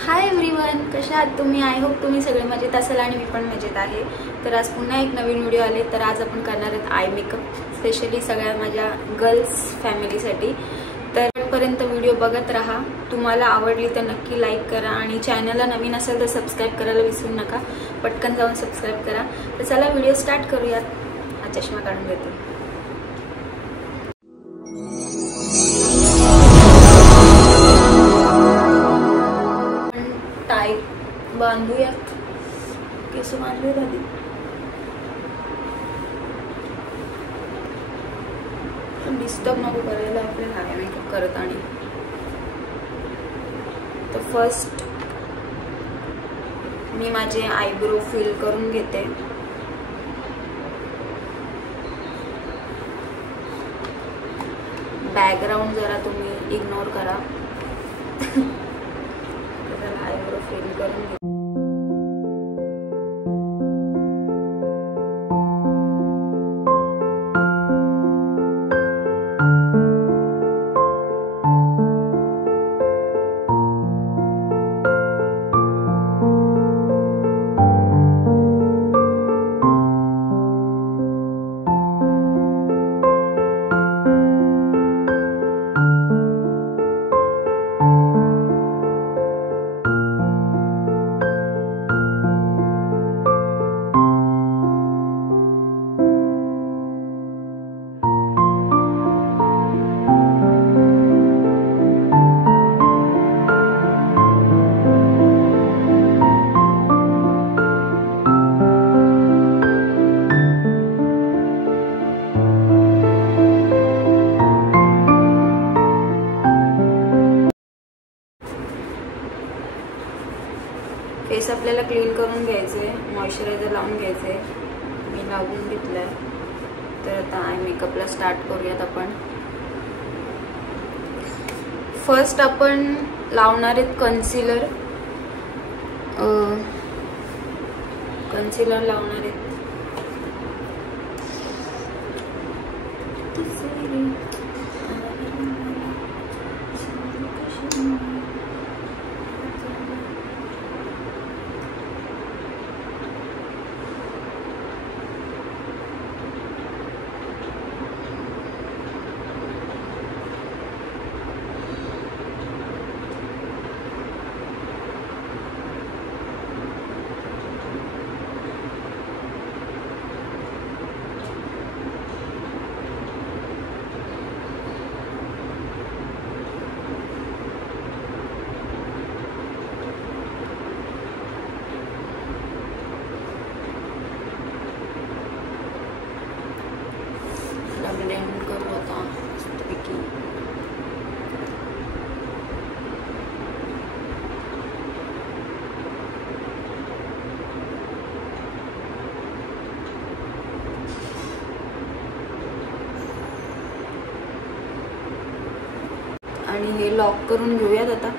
Hi everyone, कशा आहात तुम्ही? आय होप तुम्ही सगळे मजेत असाल आणि मी पण मजेत आहे। तर आज पुन्हा एक नवीन व्हिडिओ आले। तर आज आपण करणार आहोत आय मेकअप, स्पेशली सगळ्या माझ्या गर्ल्स फॅमिलीसाठी। तर पर्यंत व्हिडिओ बघत राहा। तुम्हाला आवडली तर नक्की लाईक करा आणि चॅनलला नवीन असेल तर सबस्क्राइब करायला विसरू नका। पटकन जाऊन सबस्क्राइब करा। तर चला व्हिडिओ स्टार्ट करूयात। हा चष्मा काढून देते। बांधूयात, केस बांधले आधी। डिस्टर्ब नको करायला आपल्याला हाय मेकअप करताना। तर फर्स्ट मी माझे आयब्रो फिल करून घेते। बॅकग्राऊंड जरा तुम्ही इग्नोर करा। आयब्रो फिल करून घेते। फेस आपल्याला क्लीन करून घ्यायचे, मॉइश्चरायझर लावून घ्यायचे। मी लावून घेतलंय। तर आता आय मेकअपला स्टार्ट करूयात आपण। फर्स्ट आपण लावणार आहेत कन्सिलर लावणार आहेत। ब्लेंड करू आता मस्तपैकी। आणि हे लॉक करून घेऊयात आता।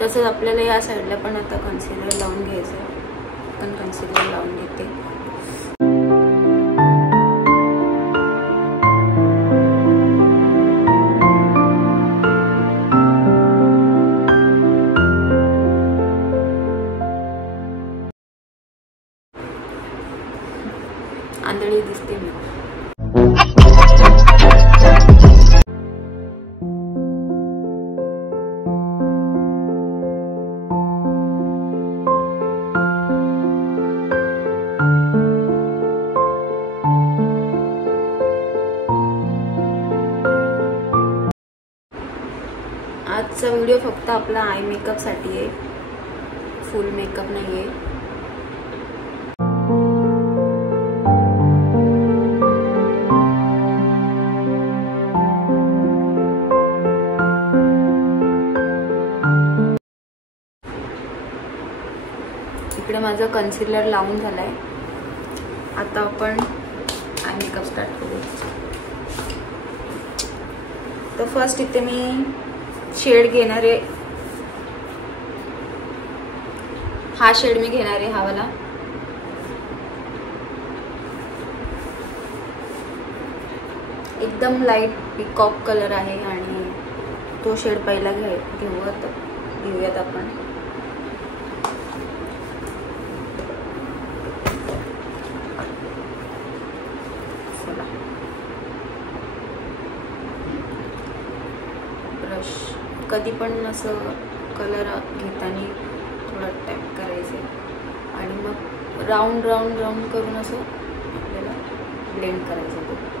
तसंच आपल्याला या साईडला पण आता कन्सिलर लावून घ्यायचं आहे। पण कन्सिलर लावून घेते। आंधळी दिसते मी। आजचा व्हिडिओ फक्त आपला आय मेकअप साठी आहे, फुल मेकअप नाहीये। इकडे माझा कन्सिलर लावून झालाय। आता आपण आय मेकअप स्टार्ट करू। तर फर्स्ट इथे मी शेड घेणार आहे हा शेड मी घेणार आहे, हा वाला. एकदम लाईट पिकॉक कलर आहे आणि तो शेड पहिला घेऊयात आपण. ब्रश कधी पण असं कलर घेताना थोडं टॅप करायचे आणि मग राऊंड राऊंड राऊंड करून असं आपल्याला ब्लेंड करायचं.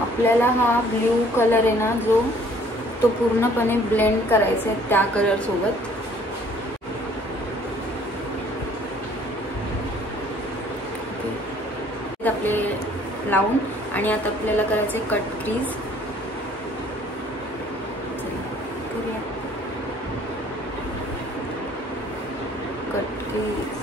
आपल्याला हा ब्ल्यू कलर आहे ना, जो तो पूर्णपणे ब्लेंड करायचा आहे त्या कलर सोबत. आपले लावून आणि आता आपल्याला करायचे cut crease. Cut crease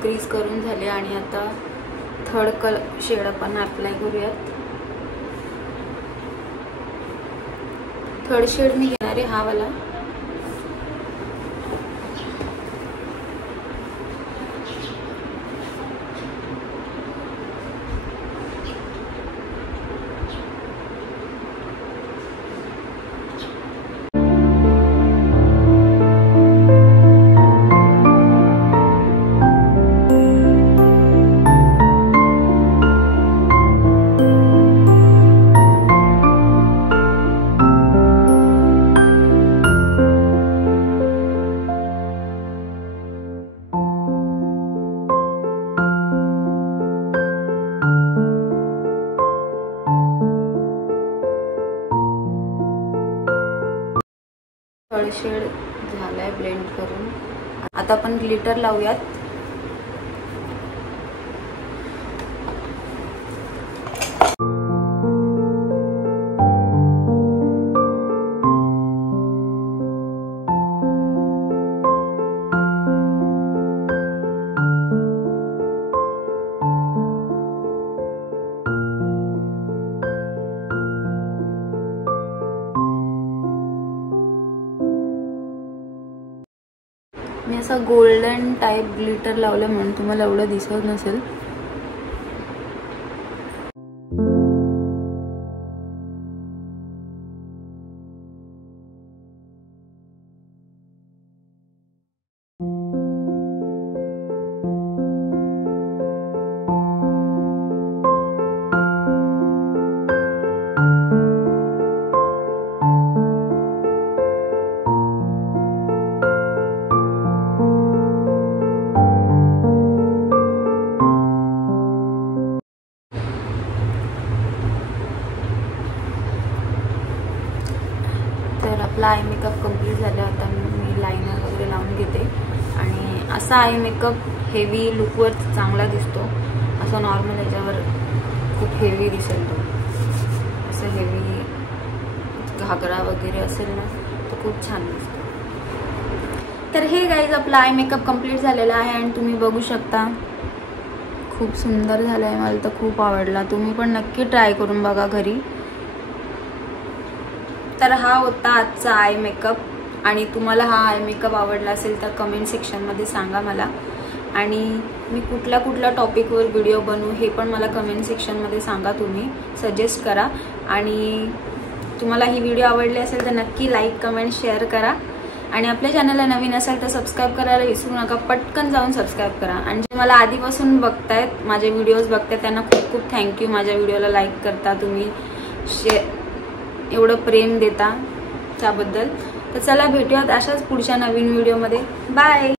crease करून झाले आणि आता थर्ड शेड आपण अप्लाय करूयात. थर्ड शेड मी घेणार आहे हा वाला. शेड झालाय ब्लेंड करून. आता आपण ग्लिटर लावूयात. मी असा गोल्डन टाइप ग्लिटर लावलं म्हणून तुम्हाला एवढं दिसत नसेल. तर आपला आय मेकअप कंप्लीट झाला. आता मी लायनर वगैरे लावून घेते. आणि असा आय मेकअप हेवी लुकवर चांगला दिसतो. असा नॉर्मल ह्याच्यावर खूप हेवी दिसेल तो. असं हेवी घागरा वगैरे असेल ना तर खूप छान दिसतो. तर हे गाईज आपला आय मेकअप कंप्लीट झालेला आहे आणि तुम्ही बघू शकता खूप सुंदर झालं आहे. मला तर खूप आवडला. तुम्ही पण नक्की ट्राय करून बघा घरी. तर हा होता आजचा आय मेकअप. आणि तुम्हाला हा आय मेकअप आवडला असेल तर कमेंट सेक्शनमध्ये सांगा मला. आणि मी कुठल्या कुठल्या टॉपिकवर व्हिडिओ बनवू हे पण मला कमेंट सेक्शनमध्ये सांगा. तुम्ही सजेस्ट करा. आणि तुम्हाला ही व्हिडिओ आवडली असेल तर नक्की लाईक कमेंट शेअर करा. आणि आपल्या चॅनलला नवीन असेल तर सबस्क्राईब करायला विसरू नका. पटकन जाऊन सबस्क्राईब करा. आणि जे मला आधीपासून बघतायत माझे व्हिडिओज बघतायत त्यांना खूप खूप थँक्यू. माझ्या व्हिडिओला लाईक करता तुम्ही, एवढं प्रेम देता त्याबद्दल. तर चला भेटूयात अशाच पुढच्या नवीन व्हिडिओमध्ये. बाय.